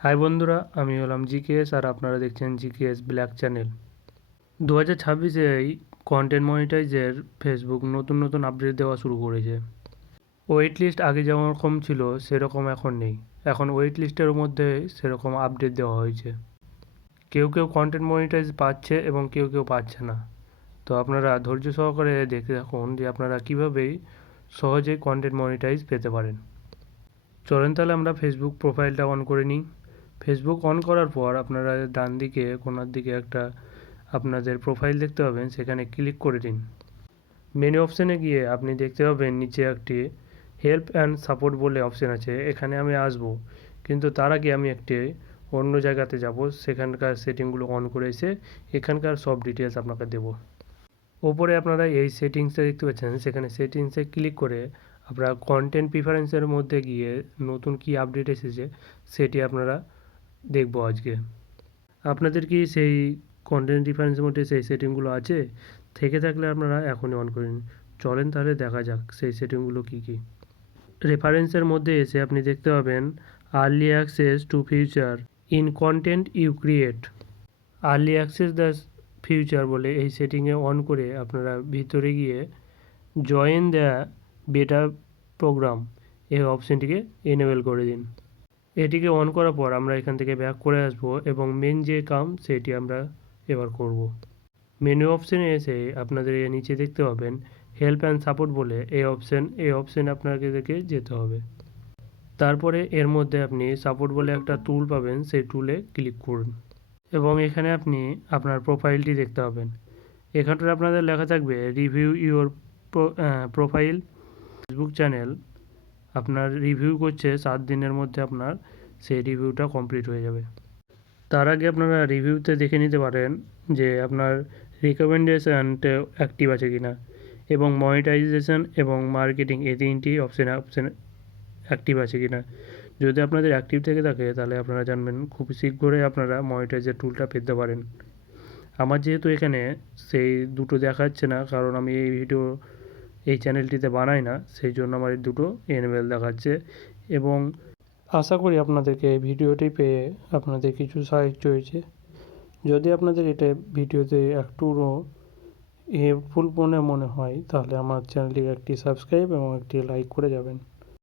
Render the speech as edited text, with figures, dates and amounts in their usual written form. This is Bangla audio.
হাই বন্ধুরা, আমি হলাম জিকেএস আর আপনারা দেখছেন GKS black channel. 2026-এ content মনিটাইজের Facebook নতুন নতুন আপডেট দেওয়া শুরু করেছে। ওয়েট লিস্ট আগে যেরকম ছিল সেরকম এখন নেই। এখন ওয়েট লিস্টের মধ্যে সেরকম আপডেট দেওয়া হয়েছে। কেউ কেউ কন্টেন্ট মনিটাইজ পাচ্ছে এবং কেউ কেউ পাচ্ছে না। তো আপনারা ধৈর্য সহকারে দেখে থাকুন যে আপনারা কীভাবেই সহজে কন্টেন্ট মনিটাইজ পেতে পারেন। চলেন তাহলে আমরা ফেসবুক প্রোফাইলটা অন করে নিই। ফেসবুক অন করার পর আপনারা ডান দিকে কোনার দিকে একটা আপনাদের প্রোফাইল দেখতে পাবেন, সেখানে ক্লিক করে দিন। মেনু অপশানে গিয়ে আপনি দেখতে পাবেন নিচে একটি হেল্প অ্যান্ড সাপোর্ট বলে অপশান আছে, এখানে আমি আসব, কিন্তু তার আগে আমি একটি অন্য জায়গাতে যাব, সেখানকার সেটিংগুলো অন করে এসে এখানকার সব ডিটেলস আপনাকে দেব। ওপরে আপনারা এই সেটিংসটা দেখতে পাচ্ছেন, সেখানে সেটিংসে ক্লিক করে আপনারা কন্টেন্ট প্রিফারেন্সের মধ্যে গিয়ে নতুন কি আপডেট এসেছে সেটি আপনারা দেখব আজকে। আপনাদের কি সেই কন্টেন্ট প্রিফারেন্সের মধ্যে সেই সেটিংগুলো আছে? থেকে থাকলে আপনারা এখনই অন করে নিন। চলেন তাহলে দেখা যাক সেই সেটিংগুলো কী কী। রেফারেন্সের মধ্যে এসে আপনি দেখতে পাবেন early access to future in content you create. Early access the future বলে এই সেটিংয়ে অন করে আপনারা ভিতরে গিয়ে জয়েন দ্য বেটা প্রোগ্রাম এই অপশানটিকে এনেবেল করে দিন। এটিকে অন করার পর আমরা এখান থেকে ব্যাক করে আসব এবং মেন যে কাম সেটি আমরা এবার করব। মেনু অপশানে এসে আপনাদের নিচে দেখতে পাবেন হেল্প অ্যান্ড সাপোর্ট বলে এই অপশানে আপনাদেরকে যেতে হবে। তারপরে এর মধ্যে আপনি সাপোর্ট বলে একটা টুল পাবেন, সেই টুলে ক্লিক করুন এবং এখানে আপনি আপনার প্রোফাইলটি দেখতে পাবেন। এখানটায় আপনাদের লেখা থাকবে review your profile. Facebook channel আপনার রিভিউ করছে 7 দিনের মধ্যে আপনার সেই রিভিউটা কমপ্লিট হয়ে যাবে। তার আগে আপনারা রিভিউতে দেখে নিতে পারেন যে আপনার রিকমেন্ডেশনটা অ্যাক্টিভ আছে কিনা এবং মনিটাইজেশন এবং মার্কেটিং এই তিনটি অপশান অ্যাক্টিভ আছে কিনা। যদি আপনাদের অ্যাক্টিভ থেকে থাকে তাহলে আপনারা জানবেন খুব শীঘ্রই আপনারা মনিটাইজের টুলটা পেতে পারেন। আমার যেহেতু এখানে সেই দুটো দেখাচ্ছে না, কারণ আমি এই চ্যানেলটিতে বানাই না, সেই জন্য আমার এই দুটো এনেবেল দেখাচ্ছে। এবং আশা করি আপনাদেরকে এই ভিডিওটি পেয়ে আপনাদের কিছু সাহায্য হয়েছে। যদি আপনাদের এটা ভিডিওতে একটুও হেল্পফুল মনে হয় তাহলে আমার চ্যানেলটিকে একটি সাবস্ক্রাইব এবং একটি লাইক করে যাবেন।